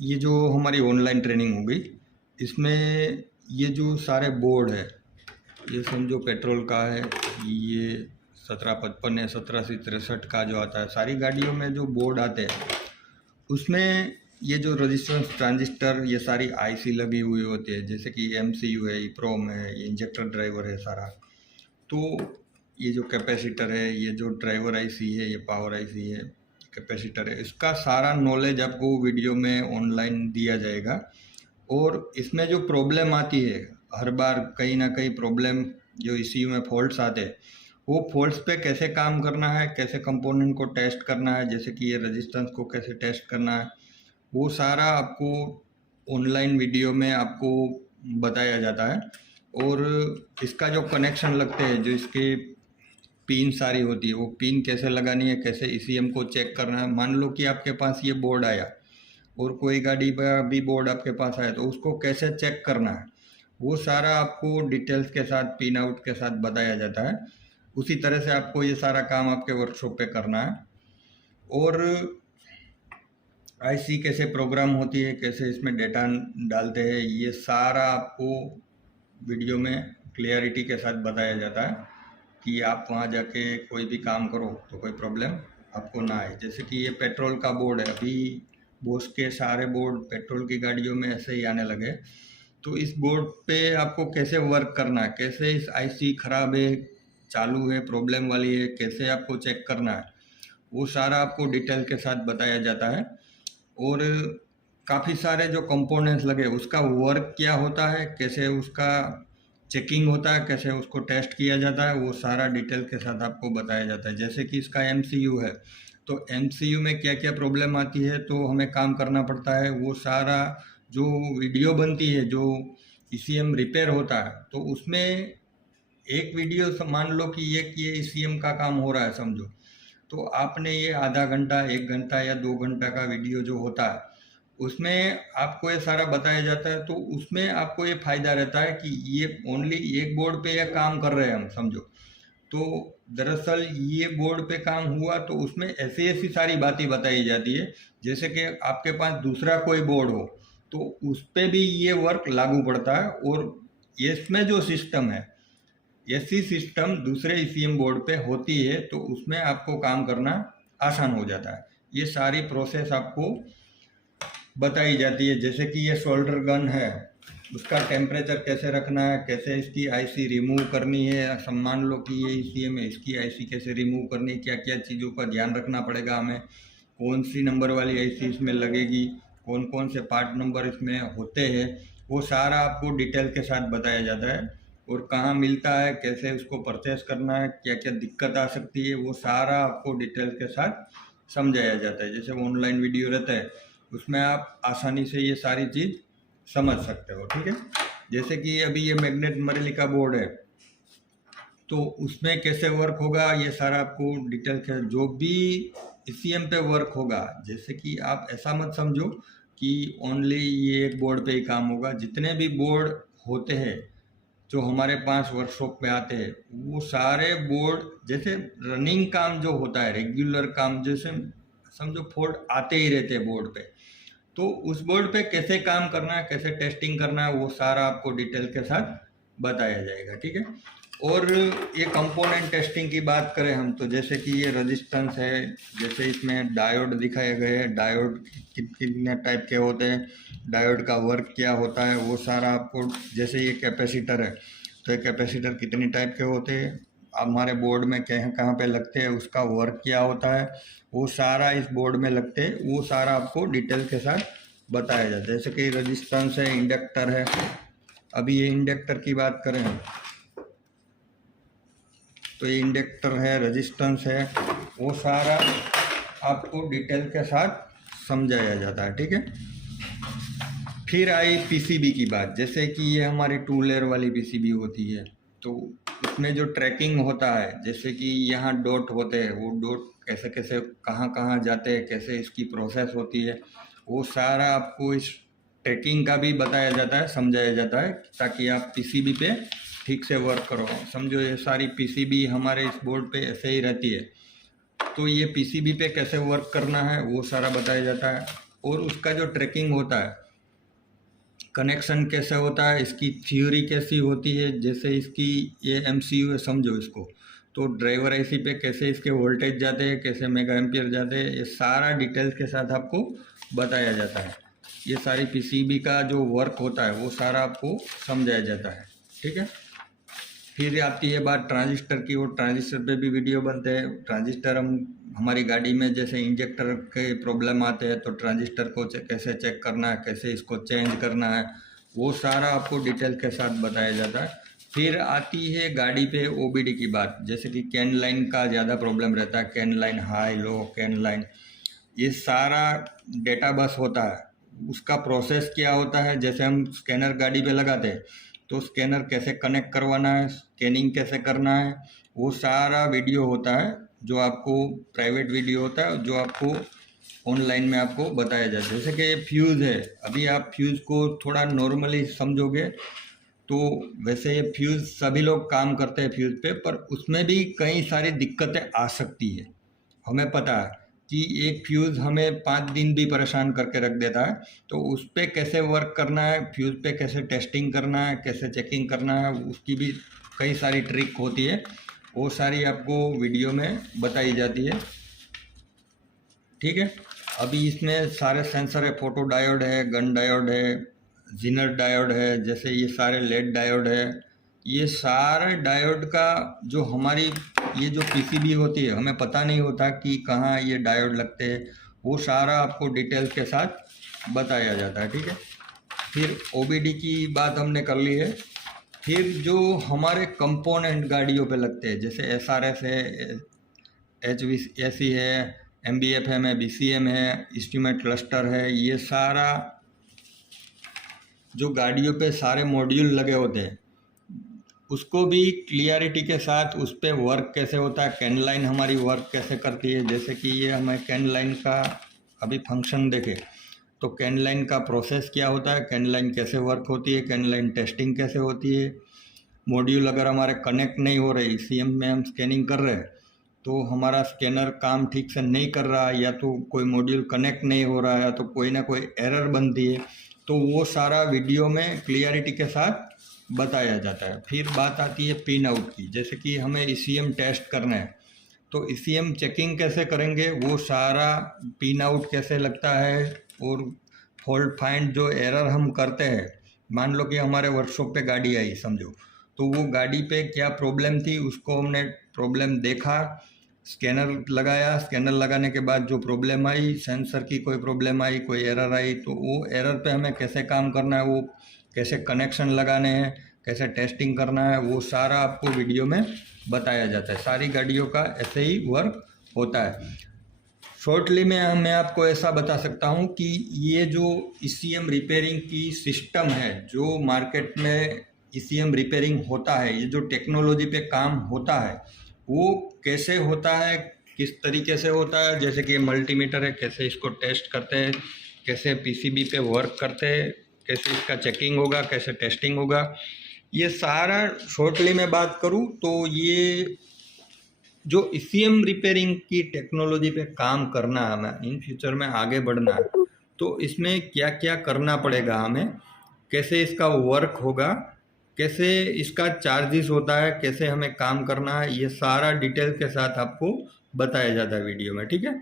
ये जो हमारी ऑनलाइन ट्रेनिंग हो गई, इसमें ये जो सारे बोर्ड है, ये समझो पेट्रोल का है, ये 1755 है, 1763 का जो आता है, सारी गाड़ियों में जो बोर्ड आते हैं उसमें ये जो रजिस्टेंस ट्रांजिस्टर, ये सारी आईसी लगी हुई होती है, जैसे कि एमसीयू है, ईप्रोम है, ये इंजेक्टर ड्राइवर है सारा। तो ये जो कैपेसिटर है, ये जो ड्राइवर आईसी है, ये पावर आईसी है, कैपेसिटर है, इसका सारा नॉलेज आपको वीडियो में ऑनलाइन दिया जाएगा। और इसमें जो प्रॉब्लम आती है, हर बार कहीं ना कहीं प्रॉब्लम जो ईसीयू में फॉल्ट्स आते हैं, वो फॉल्ट्स पे कैसे काम करना है, कैसे कंपोनेंट को टेस्ट करना है, जैसे कि ये रेजिस्टेंस को कैसे टेस्ट करना है, वो सारा आपको ऑनलाइन वीडियो में आपको बताया जाता है। और इसका जो कनेक्शन लगते हैं, जो इसके पिन सारी होती है, वो पिन कैसे लगानी है, कैसे ईसीएम को चेक करना है। मान लो कि आपके पास ये बोर्ड आया और कोई गाड़ी का भी बोर्ड आपके पास आया, तो उसको कैसे चेक करना है, वो सारा आपको डिटेल्स के साथ, पिन आउट के साथ बताया जाता है। उसी तरह से आपको ये सारा काम आपके वर्कशॉप पे करना है। और आईसी कैसे प्रोग्राम होती है, कैसे इसमें डेटा डालते हैं, ये सारा आपको वीडियो में क्लियरिटी के साथ बताया जाता है कि आप वहाँ जाके कोई भी काम करो तो कोई प्रॉब्लम आपको ना आए। जैसे कि ये पेट्रोल का बोर्ड है, अभी बोस के सारे बोर्ड पेट्रोल की गाड़ियों में ऐसे ही आने लगे। तो इस बोर्ड पे आपको कैसे वर्क करना है, कैसे इस आईसी खराब है, चालू है, प्रॉब्लम वाली है, कैसे आपको चेक करना है, वो सारा आपको डिटेल के साथ बताया जाता है। और काफ़ी सारे जो कंपोनेंट्स लगे, उसका वर्क क्या होता है, कैसे उसका चेकिंग होता है, कैसे उसको टेस्ट किया जाता है, वो सारा डिटेल के साथ आपको बताया जाता है। जैसे कि इसका एमसीयू है, तो एमसीयू में क्या क्या प्रॉब्लम आती है, तो हमें काम करना पड़ता है। वो सारा जो वीडियो बनती है, जो ईसीएम रिपेयर होता है, तो उसमें एक वीडियो मान लो कि ये ईसीएम का काम हो रहा है समझो, तो आपने ये आधा घंटा, 1 घंटा या 2 घंटा का वीडियो जो होता है, उसमें आपको ये सारा बताया जाता है। तो उसमें आपको ये फायदा रहता है कि ये ओनली एक बोर्ड पे ये काम कर रहे हैं हम समझो। तो दरअसल ये बोर्ड पे काम हुआ तो उसमें ऐसी ऐसी सारी बातें बताई जाती है, जैसे कि आपके पास दूसरा कोई बोर्ड हो तो उस पे भी ये वर्क लागू पड़ता है। और इसमें जो सिस्टम है, ऐसी सिस्टम दूसरे ईसीएम बोर्ड पे होती है, तो उसमें आपको काम करना आसान हो जाता है। ये सारी प्रोसेस आपको बताई जाती है। जैसे कि ये सोल्डर गन है, उसका टेम्परेचर कैसे रखना है, कैसे इसकी आईसी रिमूव करनी है। मान लो कि ये ईसीएम है, इसकी आईसी कैसे रिमूव करनी है, क्या क्या चीज़ों का ध्यान रखना पड़ेगा हमें, कौन सी नंबर वाली आईसी इसमें लगेगी, कौन कौन से पार्ट नंबर इसमें होते हैं, वो सारा आपको डिटेल के साथ बताया जाता है। और कहाँ मिलता है, कैसे उसको परचेस करना है, क्या क्या दिक्कत आ सकती है, वो सारा आपको डिटेल के साथ समझाया जाता है। जैसे ऑनलाइन वीडियो रहता है, उसमें आप आसानी से ये सारी चीज़ समझ सकते हो, ठीक है। जैसे कि अभी ये मैग्नेट मरेली का बोर्ड है, तो उसमें कैसे वर्क होगा, ये सारा आपको डिटेल के, जो भी ईसीएम पे वर्क होगा। जैसे कि आप ऐसा मत समझो कि ओनली ये एक बोर्ड पे ही काम होगा। जितने भी बोर्ड होते हैं जो हमारे पास वर्कशॉप में आते हैं, वो सारे बोर्ड जैसे रनिंग काम जो होता है, रेगुलर काम, जैसे समझो फॉल्ट आते ही रहते हैं बोर्ड पे, तो उस बोर्ड पे कैसे काम करना है, कैसे टेस्टिंग करना है, वो सारा आपको डिटेल के साथ बताया जाएगा, ठीक है। और ये कंपोनेंट टेस्टिंग की बात करें हम, तो जैसे कि ये रेजिस्टेंस है, जैसे इसमें डायोड दिखाए गए हैं, डायोड कितने टाइप के होते हैं, डायोड का वर्क क्या होता है, वो सारा आपको। जैसे ये कैपेसिटर है, तो ये कैपेसिटर कितनी टाइप के होते हैं, हमारे बोर्ड में कहाँ कहाँ पे लगते हैं, उसका वर्क क्या होता है, वो सारा इस बोर्ड में लगते हैं, वो सारा आपको डिटेल के साथ बताया जाता है। जैसे कि रेजिस्टेंस है, इंडक्टर है। अभी ये इंडक्टर की बात करें तो ये इंडक्टर है, रेजिस्टेंस है, वो सारा आपको डिटेल के साथ समझाया जाता है, ठीक है। फिर आई पीसीबी की बात। जैसे कि ये हमारी 2 लेयर वाली पीसीबी होती है, तो उसमें जो ट्रैकिंग होता है, जैसे कि यहाँ डॉट होते हैं, वो डॉट कैसे कैसे कहाँ कहाँ जाते हैं, कैसे इसकी प्रोसेस होती है, वो सारा आपको इस ट्रैकिंग का भी बताया जाता है, समझाया जाता है, ताकि आप पीसीबी पे ठीक से वर्क करो। समझो ये सारी पीसीबी हमारे इस बोर्ड पे ऐसे ही रहती है, तो ये पीसीबी पे कैसे वर्क करना है वो सारा बताया जाता है। और उसका जो ट्रैकिंग होता है, कनेक्शन कैसे होता है, इसकी थ्योरी कैसी होती है, जैसे इसकी ये एमसीयू है समझो इसको, तो ड्राइवर आईसी पे कैसे इसके वोल्टेज जाते हैं, कैसे मेगा एम्पियर जाते हैं, ये सारा डिटेल्स के साथ आपको बताया जाता है। ये सारी पीसीबी का जो वर्क होता है वो सारा आपको समझाया जाता है, ठीक है। फिर आती है बात ट्रांजिस्टर की, और ट्रांजिस्टर पे भी वीडियो बनते हैं। ट्रांजिस्टर हमारी गाड़ी में जैसे इंजेक्टर के प्रॉब्लम आते हैं तो ट्रांजिस्टर को कैसे चेक करना है, कैसे इसको चेंज करना है, वो सारा आपको डिटेल के साथ बताया जाता है। फिर आती है गाड़ी पे ओबीडी की बात, जैसे कि कैन लाइन का ज़्यादा प्रॉब्लम रहता है, can line high low, can line, ये सारा डेटा बस होता है, उसका प्रोसेस क्या होता है। जैसे हम स्कैनर गाड़ी पे लगाते हैं तो स्कैनर कैसे कनेक्ट करवाना है, स्कैनिंग कैसे करना है, वो सारा वीडियो होता है जो आपको प्राइवेट वीडियो होता है, जो आपको ऑनलाइन में आपको बताया जाता है। जैसे कि फ्यूज़ है, अभी आप फ्यूज़ को थोड़ा नॉर्मली समझोगे तो वैसे ये फ्यूज़ सभी लोग काम करते हैं फ्यूज़ पे, पर उसमें भी कई सारी दिक्कतें आ सकती है। हमें पता है कि एक फ्यूज़ हमें 5 दिन भी परेशान करके रख देता है, तो उस पर कैसे वर्क करना है, फ्यूज़ पे कैसे टेस्टिंग करना है, कैसे चेकिंग करना है, उसकी भी कई सारी ट्रिक होती है, वो सारी आपको वीडियो में बताई जाती है, ठीक है। अभी इसमें सारे सेंसर है, फोटो डायोड है, गन डायोड है, जीनर डायोड है, जैसे ये सारे लेड डायोड है, ये सारे डायोड का जो हमारी ये जो पीसीबी होती है, हमें पता नहीं होता कि कहाँ ये डायोड लगते हैं, वो सारा आपको डिटेल्स के साथ बताया जाता है, ठीक है। फिर ओबीडी की बात हमने कर ली है। फिर जो हमारे कंपोनेंट गाड़ियों पे लगते हैं, जैसे एसआरएस है, HVAC है, MBFM है, BCM है, इंस्ट्रूमेंट क्लस्टर है, ये सारा जो गाड़ियों पे सारे मॉड्यूल लगे होते हैं उसको भी क्लियरिटी के साथ उस पर वर्क कैसे होता है, कैन लाइन हमारी वर्क कैसे करती है। जैसे कि ये हमें कैन लाइन का अभी फंक्शन देखें तो कैन लाइन का प्रोसेस क्या होता है, कैन लाइन कैसे वर्क होती है, कैन लाइन टेस्टिंग कैसे होती है। मॉड्यूल अगर हमारे कनेक्ट नहीं हो रहे, ECM में हम स्कैनिंग कर रहे हैं तो हमारा स्कैनर काम ठीक से नहीं कर रहा, या तो कोई मॉड्यूल कनेक्ट नहीं हो रहा है, तो कोई ना कोई एरर बनती है, तो वो सारा वीडियो में क्लियरिटी के साथ बताया जाता है। फिर बात आती है पिन आउट की, जैसे कि हमें ECM टेस्ट करना है तो ECM चेकिंग कैसे करेंगे, वो सारा पिन आउट कैसे लगता है, और फॉल्ट फाइंड जो एरर हम करते हैं, मान लो कि हमारे वर्कशॉप पे गाड़ी आई समझो, तो वो गाड़ी पे क्या प्रॉब्लम थी उसको हमने प्रॉब्लम देखा, स्कैनर लगाया, स्कैनर लगाने के बाद जो प्रॉब्लम आई, सेंसर की कोई प्रॉब्लम आई, कोई एरर आई, तो वो एरर पे हमें कैसे काम करना है, वो कैसे कनेक्शन लगाने हैं, कैसे टेस्टिंग करना है, वो सारा आपको वीडियो में बताया जाता है। सारी गाड़ियों का ऐसे ही वर्क होता है। शॉर्टली में मैं आपको ऐसा बता सकता हूँ कि ये जो ECM रिपेयरिंग की सिस्टम है, जो मार्केट में ECM रिपेयरिंग होता है, ये जो टेक्नोलॉजी पे काम होता है, वो कैसे होता है, किस तरीके से होता है। जैसे कि मल्टीमीटर है, कैसे इसको टेस्ट करते हैं, कैसे PCB पे वर्क करते हैं, कैसे इसका चेकिंग होगा, कैसे टेस्टिंग होगा, ये सारा शॉर्टली में बात करूँ तो ये जो ECM रिपेयरिंग की टेक्नोलॉजी पे काम करना है, हमें इन फ्यूचर में आगे बढ़ना है, तो इसमें क्या क्या करना पड़ेगा हमें, कैसे इसका वर्क होगा, कैसे इसका चार्जेस होता है, कैसे हमें काम करना है, ये सारा डिटेल के साथ आपको बताया जाता है वीडियो में, ठीक है।